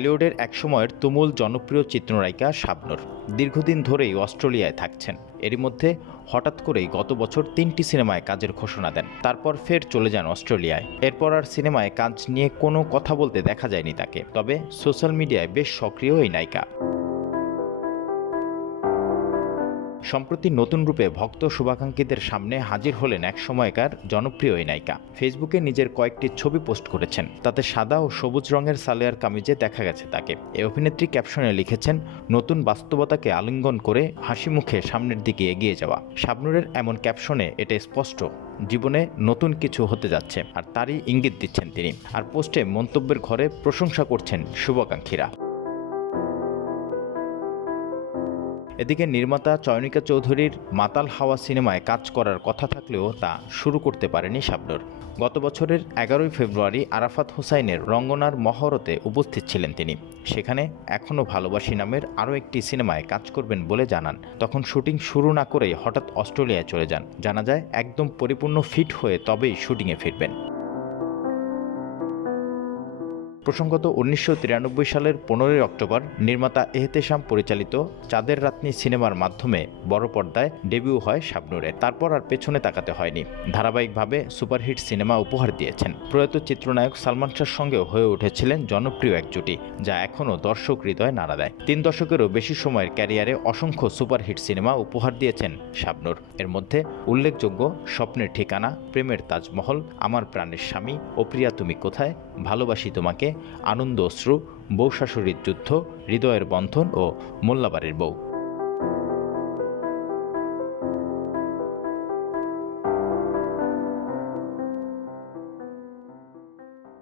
ঢালিউডের একসময়ের তুমুল জনপ্রিয় চিত্রনায়িকা শাবনূর দীর্ঘদিন ধরেই অস্ট্রেলিয়ায় থাকছেন। এরই মধ্যে হঠাৎ করেই গত বছর 3টি সিনেমায় কাজের ঘোষণা দেন। তারপর ফের চলে যান অস্ট্রেলিয়ায়। এরপর আর সিনেমায় কাজ নিয়ে কোনো কথা বলতে দেখা যায়নি তাকে। তবে সোশ্যাল মিডিয়ায় বেশ সক্রিয় এই নায়িকা। সম্প্রতি নতুন রূপে ভক্ত শুভাকাঙ্ক্ষীদের সামনে হাজির হলেন এক সময়কার জনপ্রিয় এই নায়িকা। ফেসবুকে নিজের কয়েকটি ছবি পোস্ট করেছেন। তাতে সাদা ও সবুজ রঙের সালোয়ার কামিজে দেখা গেছে তাকে। এই অভিনেত্রী ক্যাপশনে লিখেছেন, নতুন বাস্তবতাকে আলিঙ্গন করে হাসি মুখে সামনের দিকে এগিয়ে যাওয়া। শাবনূরের এমন ক্যাপশনে এটা স্পষ্ট জীবনে নতুন কিছু হতে যাচ্ছে, আর তারই ইঙ্গিত দিচ্ছেন তিনি। আর পোস্টে মন্তব্যের ঘরে প্রশংসা করছেন শুভাকাঙ্ক্ষীরা। এদিকে নির্মাতা চয়নিকা চৌধুরীর মাতাল হাওয়া সিনেমায় কাজ করার কথা থাকলেও তা শুরু করতে পারেনি শাবনূর। গত বছরের 11ই ফেব্রুয়ারি আরাফাত হোসাইনের রঙ্গনার মহরতে উপস্থিত ছিলেন তিনি। সেখানে এখনও ভালোবাসি নামের আরও একটি সিনেমায় কাজ করবেন বলে জানান। তখন শুটিং শুরু না করেই হঠাৎ অস্ট্রেলিয়ায় চলে যান। জানা যায় একদম পরিপূর্ণ ফিট হয়ে তবেই শুটিংয়ে ফিরবেন। প্রসঙ্গত 1993 সালের 15 অক্টোবর নির্মাতা এহতেশাম পরিচালিত চাঁদের রাতনি সিনেমার মাধ্যমে বড় পর্দায় ডেবিউ হয় শাবনূরের। তারপর আর পেছনে তাকাতে হয়নি। ধারাবাহিকভাবে সুপারহিট সিনেমা উপহার দিয়েছেন। প্রয়াত চিত্রনায়ক সালমান শাহর সঙ্গেও হয়ে উঠেছিলেন জনপ্রিয় এক জুটি, যা এখনও দর্শক হৃদয় নাড়া দেয়। 3 দশকেরও বেশি সময়ের ক্যারিয়ারে অসংখ্য সুপারহিট সিনেমা উপহার দিয়েছেন শাবনূর। এর মধ্যে উল্লেখযোগ্য স্বপ্নের ঠিকানা, প্রেমের তাজমহল, আমার প্রাণের স্বামী, ও প্রিয়া তুমি কোথায়, ভালোবাসি তোমাকে, আনন্দ অশ্রু, বউ শাশুড়ির যুদ্ধ, হৃদয়ের বন্ধন ও মোল্লাবাড়ির বউ।